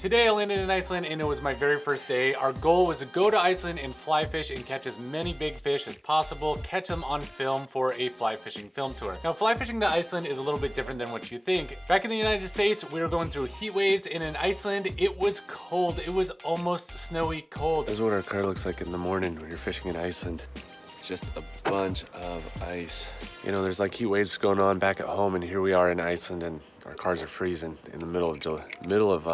Today I landed in Iceland and it was my very first day. Our goal was to go to Iceland and fly fish and catch as many big fish as possible, catch them on film for a fly fishing film tour. Now, fly fishing to Iceland is a little bit different than what you think. Back in the United States, we were going through heat waves, and in Iceland, it was cold. It was almost snowy cold. This is what our car looks like in the morning when you're fishing in Iceland. Just a bunch of ice. You know, there's like heat waves going on back at home, and here we are in Iceland, and our cars are freezing in the middle of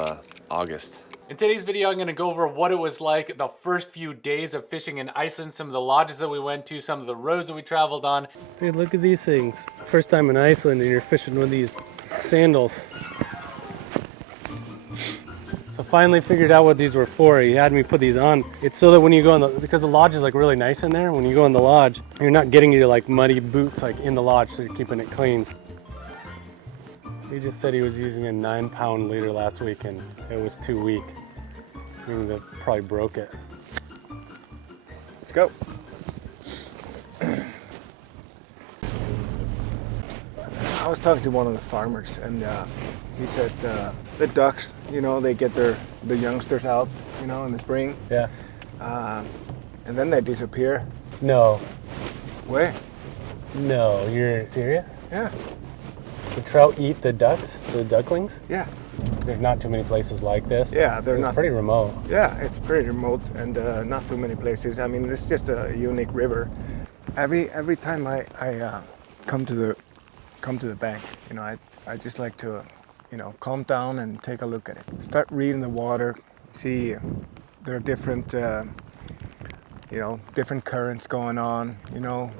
August. In today's video, I'm gonna go over what it was like the first few days of fishing in Iceland, some of the lodges that we went to, some of the roads that we traveled on. Dude, look at these things. First time in Iceland and you're fishing with these sandals. So finally figured out what these were for. He had me put these on. It's so that when you go in because the lodge is like really nice in there, when you go in the lodge, you're not getting your like muddy boots like in the lodge, so you're keeping it clean. He just said he was using a 9-pound leader last week and it was too weak. Meaning that probably broke it. Let's go. I was talking to one of the farmers and he said the ducks, you know, they get the youngsters out, you know, in the spring. Yeah. And then they disappear. No. Where? No, you're serious? Yeah. The trout eat the ducks, the ducklings? Yeah. There's not too many places like this. Yeah, they're not. It's pretty remote. Yeah, it's pretty remote and not too many places. I mean, it's just a unique river. Every time I come to the bank, you know, I just like to, you know, calm down and take a look at it. Start reading the water, see there are different, you know, different currents going on. You know,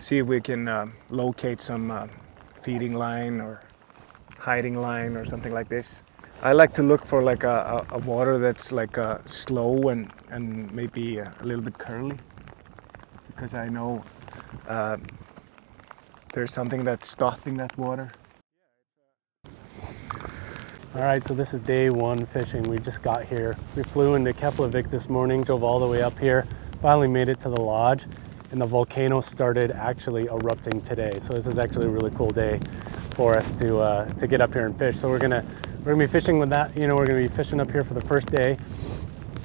see if we can locate some feeding line or hiding line or something like this. I like to look for like a water that's like slow and maybe a little bit curly, because I know there's something that's stopping that water. All right, so this is day one fishing. We just got here. We flew into Keflavik this morning, drove all the way up here, finally made it to the lodge, and the volcano started actually erupting today. So this is actually a really cool day for us to get up here and fish. So we're gonna be fishing with that. You know, we're gonna be fishing up here for the first day.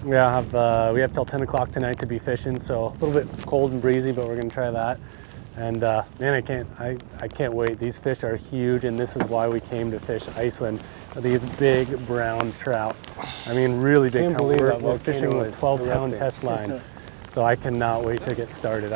We have till 10 o'clock tonight to be fishing, so a little bit cold and breezy, but we're gonna try that. And man, I can't wait. These fish are huge, and this is why we came to fish Iceland. These big brown trout. I mean, really big. I can't believe that we're fishing with 12-pound test line. So I cannot wait to get started.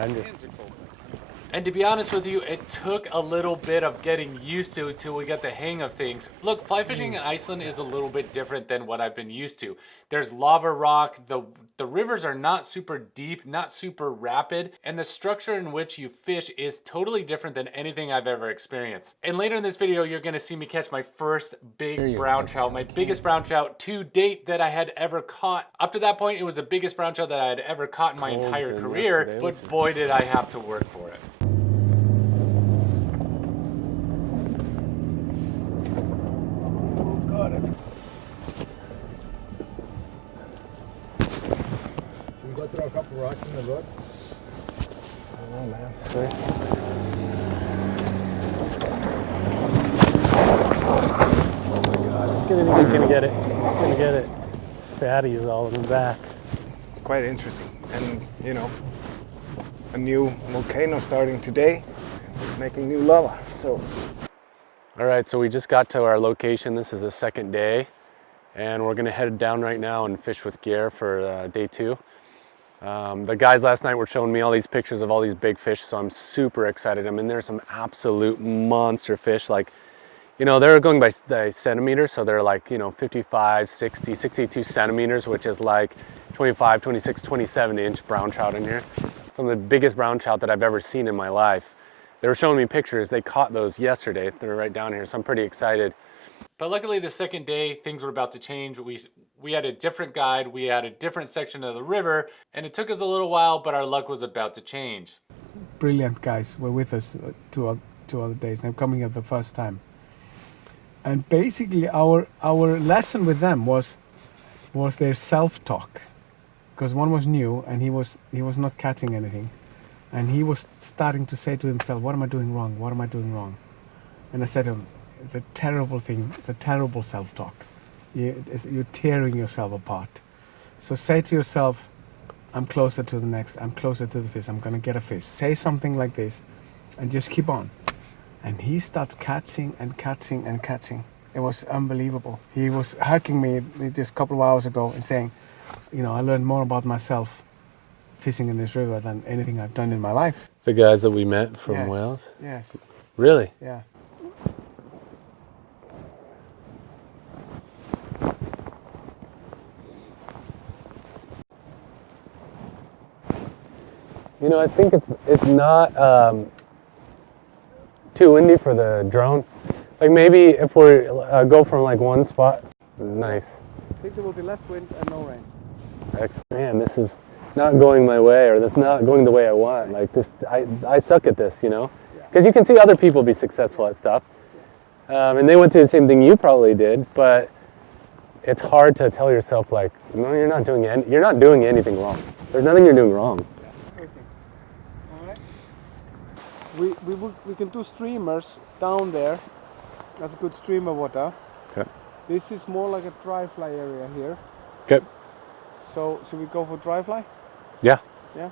And to be honest with you, it took a little bit of getting used to till we got the hang of things. Look, fly fishing in Iceland is a little bit different than what I've been used to. There's lava rock, the rivers are not super deep, not super rapid, and the structure in which you fish is totally different than anything I've ever experienced. And later in this video, you're gonna see me catch my first big brown trout, my biggest brown trout to date that I had ever caught. Up to that point, it was the biggest brown trout that I had ever caught in my entire career, but boy did I have to work for it. We go through a couple rocks in the road. Oh man. Okay. Oh my god. He's gonna get it. He's gonna get it. Fatty is all in the back. It's quite interesting. And you know, a new volcano starting today, making new lava. So All right, so we just got to our location. This is the second day, and we're gonna head down right now and fish with Gear for day two. The guys last night were showing me all these pictures of all these big fish, so I'm super excited. I mean, there's some absolute monster fish. Like, you know, they're going by centimeters, so they're like, you know, 55, 60, 62 centimeters, which is like 25, 26, 27-inch brown trout in here. Some of the biggest brown trout that I've ever seen in my life. They were showing me pictures. They caught those yesterday. They're right down here, so I'm pretty excited. But luckily the second day, things were about to change. We had a different guide, we had a different section of the river, and it took us a little while, but our luck was about to change. Brilliant guys were with us two other days. They're coming at the first time. And basically our lesson with them was their self-talk. Because one was new and he was not catching anything. And he was starting to say to himself, what am I doing wrong? What am I doing wrong? And I said to him, the terrible thing, the terrible self-talk. you're tearing yourself apart. So say to yourself, I'm closer to the next, I'm closer to the fish, I'm gonna get a fish. Say something like this and just keep on. And he starts catching and catching and catching. It was unbelievable. He was hugging me just a couple of hours ago and saying, you know, I learned more about myself fishing in this river than anything I've done in my life. The guys that we met from Yes, Wales? Yes, Really? yeah. You know, I think it's not too windy for the drone. Like maybe if we go from like one spot, nice. I think there will be less wind and no rain. Excellent. Man, this is not going my way, or this not going the way I want. Like this, I suck at this, you know? Because you can see other people be successful at stuff. And they went through the same thing you probably did, but it's hard to tell yourself like, no, you're not doing anything wrong. There's nothing you're doing wrong. All right. We can do streamers down there. That's a good streamer water. Okay. This is more like a dry fly area here. Okay. So should we go for dry fly? Yeah. Yeah.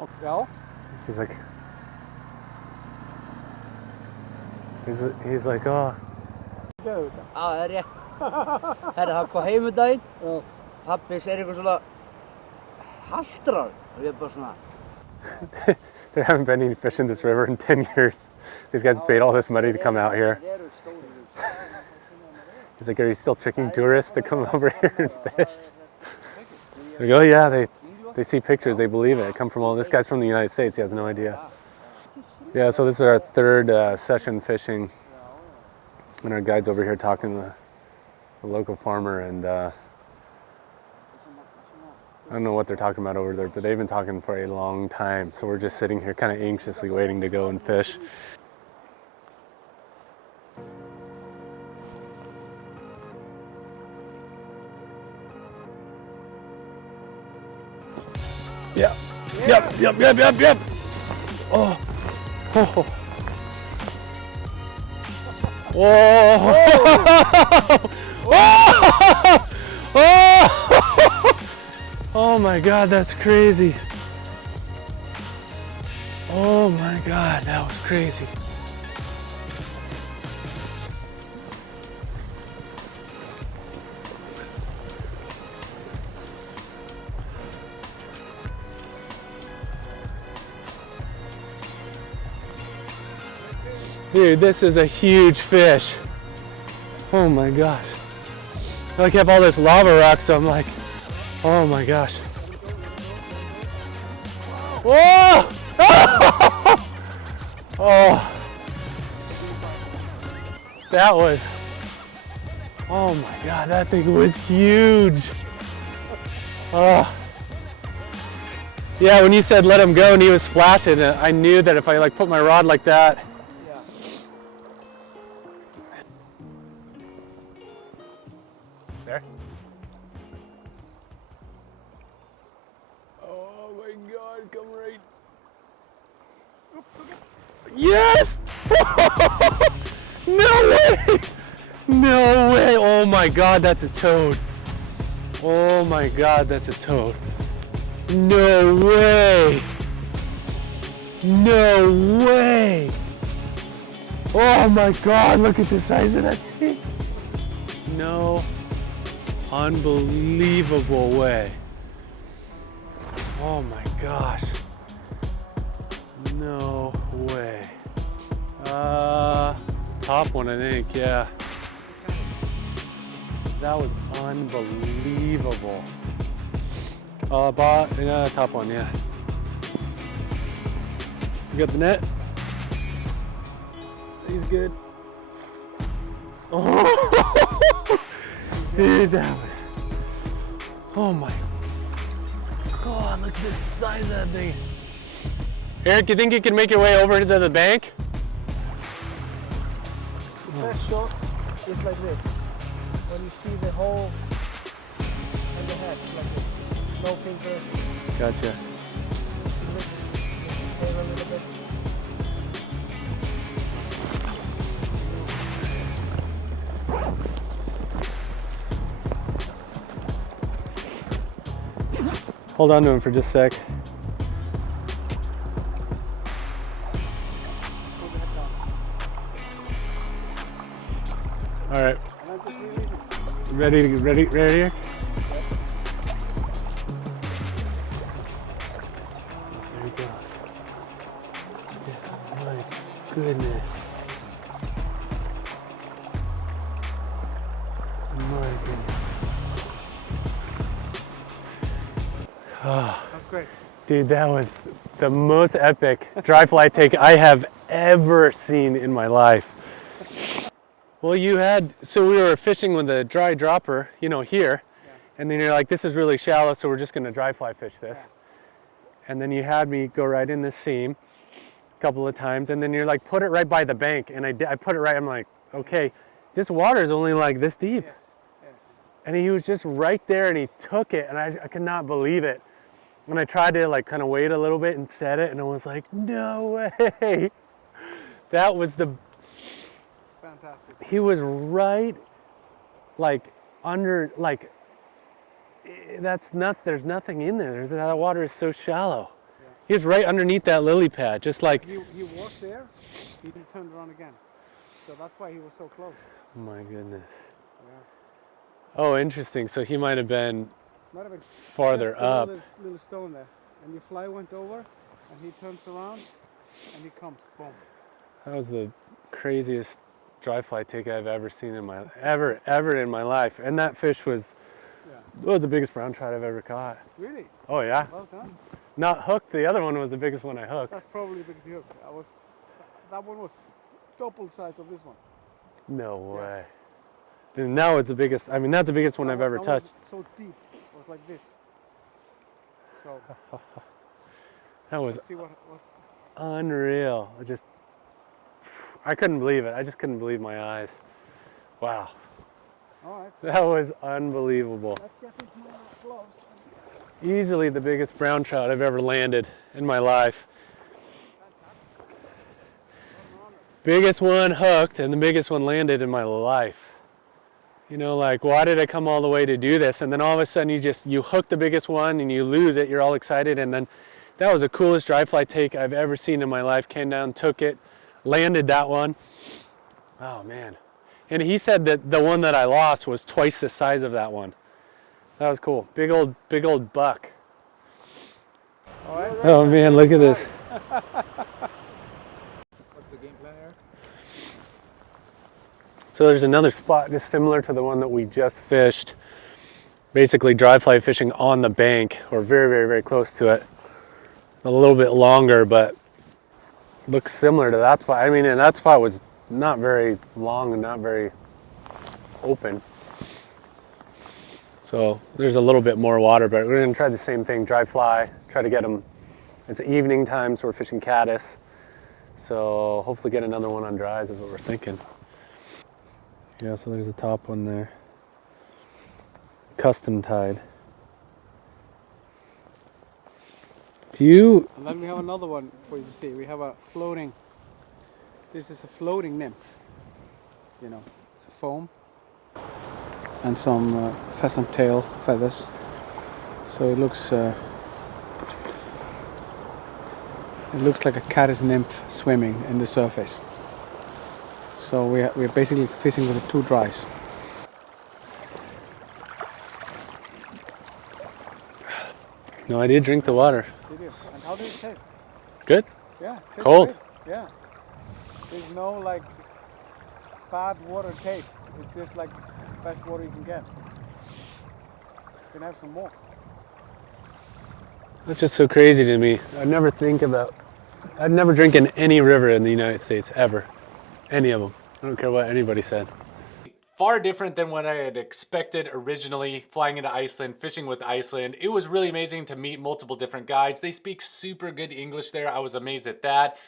Okay. Ja. He's like, oh. Go. Já, það er rétt. Herra, það kom heim daginn og pabbi segir eitthvað svona hastrar og ég bara svona. There haven't been any fish in this river in 10 years. These guys paid all this money to come out here. He's like, are you still tricking tourists to come over here and fish? They go, oh yeah, they see pictures, they believe it. Come from this guy's from the United States, he has no idea. Yeah, so this is our third session fishing. And our guide's over here talking to the local farmer, and I don't know what they're talking about over there, but they've been talking for a long time. So we're just sitting here kind of anxiously waiting to go and fish. Yeah. Yep. Oh. Oh. Oh. Oh. Oh my God, that's crazy. Oh my God, that was crazy. Dude, this is a huge fish. Oh my gosh. I like have all this lava rock, so I'm like, oh my gosh. Whoa! Oh. That was, oh my God, that thing was huge. Oh. Yeah, when you said let him go and he was splashing, I knew that if I like put my rod like that. There. Oh my God, come right. Yes! No way! No way! Oh my God, that's a toad. Oh my God, that's a toad. No way! No way! Oh my God, look at the size of that thing. No unbelievable way. Oh my gosh. No way. Top one, I think, yeah. That was unbelievable. Top one, yeah. You got the net? He's good. Oh, dude, that was. Oh my God, look at the size of that thing. Eric, you think you can make your way over to the bank? The best shot is like this. When you see the hole and the head like this. No finger. Gotcha. Tail a little bit. Hold on to him for just a sec. All right. Ready? There he goes. Yeah, my goodness. My goodness. Oh, That's great. dude, that was the most epic dry fly take I have ever seen in my life. Well, so we were fishing with a dry dropper, you know, here, and then you're like, this is really shallow, so we're just gonna dry fly fish this. And then you had me go right in this seam a couple of times, and then you're like, put it right by the bank, and I put it right, I'm like, okay, this water is only like this deep. And he was just right there, and he took it, and I could not believe it. When I tried to like kind of wait a little bit and set it, and I was like, no way. That was Fantastic. he was right like under, like, there's nothing in there. That water is so shallow. Yeah. He was right underneath that lily pad, just like. He was there, he turned around again. So that's why he was so close. My goodness. Yeah. Oh, interesting. So he might have been Might have been farther just below up. the little stone there. And the fly went over, and he turns around, and he comes, boom. That was the craziest dry fly take I've ever seen in my ever in my life. And that fish was the biggest brown trout I've ever caught. Really? Oh yeah. Well done. Not hooked. The other one was the biggest one I hooked. That's probably the biggest hook. That one was double the size of this one. No way. And now it's the biggest. I mean, that's the biggest one I've ever that touched. Was so deep. It was like this. So. That was let's see what unreal. I couldn't believe it. I just couldn't believe my eyes. Wow. All right. That was unbelievable. Let's get into my gloves. Easily the biggest brown trout I've ever landed in my life. Biggest one hooked and the biggest one landed in my life. You know, like, why did I come all the way to do this? And then all of a sudden you hook the biggest one and you lose it. You're all excited. And then that was the coolest dry fly take I've ever seen in my life. Came down, took it, landed that one. Oh man. And he said that the one that I lost was twice the size of that one. That was cool. Big old buck. All right. Oh man, look at this. What's the game plan, Eric? So there's another spot just similar to the one that we just fished. Basically dry fly fishing on the bank, or very, very, very close to it. A little bit longer, but looks similar to that spot. I mean, and that spot was not very long and not very open. So there's a little bit more water, but we're gonna try the same thing, dry fly, try to get them. It's evening time, so we're fishing caddis. So hopefully get another one on dries is what we're thinking. Yeah, so there's a top one there. Custom tied. And then we have another one for you to see. We have a floating, this is a floating nymph. You know, it's a foam. And some pheasant tail feathers. So it looks like a caddis nymph swimming in the surface. So we're basically fishing with the two dries. No, I did drink the water. Did you? And how did it taste? Good. Yeah. tastes Cold. great. Yeah. There's no like bad water taste. It's just like best water you can get. You can have some more. That's just so crazy to me. I'd never drink in any river in the United States, ever. Any of them. I don't care what anybody said. Far different than what I had expected originally flying into Iceland, fishing with Iceland. It was really amazing to meet multiple different guides. They speak super good English there. I was amazed at that.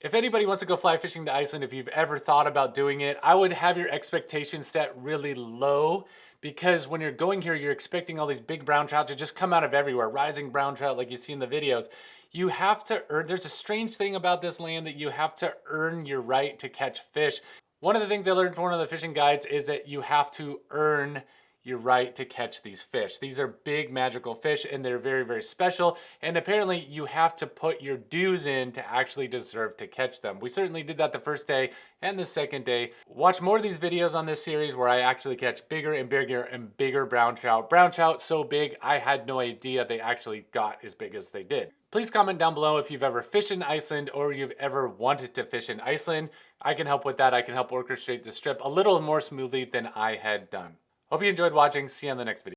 If anybody wants to go fly fishing to Iceland, if you've ever thought about doing it, I would have your expectations set really low, because when you're going here, you're expecting all these big brown trout to just come out of everywhere, rising brown trout like you see in the videos. You have to earn, there's a strange thing about this land that you have to earn your right to catch fish. One of the things I learned from one of the fishing guides is that you have to earn your right to catch these fish. These are big magical fish and they're very, very special. And apparently you have to put your dues in to actually deserve to catch them. We certainly did that the first day and the second day. Watch more of these videos on this series where I actually catch bigger and bigger and bigger brown trout. Brown trout so big, I had no idea they actually got as big as they did. Please comment down below if you've ever fished in Iceland or you've ever wanted to fish in Iceland. I can help with that. I can help orchestrate this trip a little more smoothly than I had done. Hope you enjoyed watching. See you on the next video.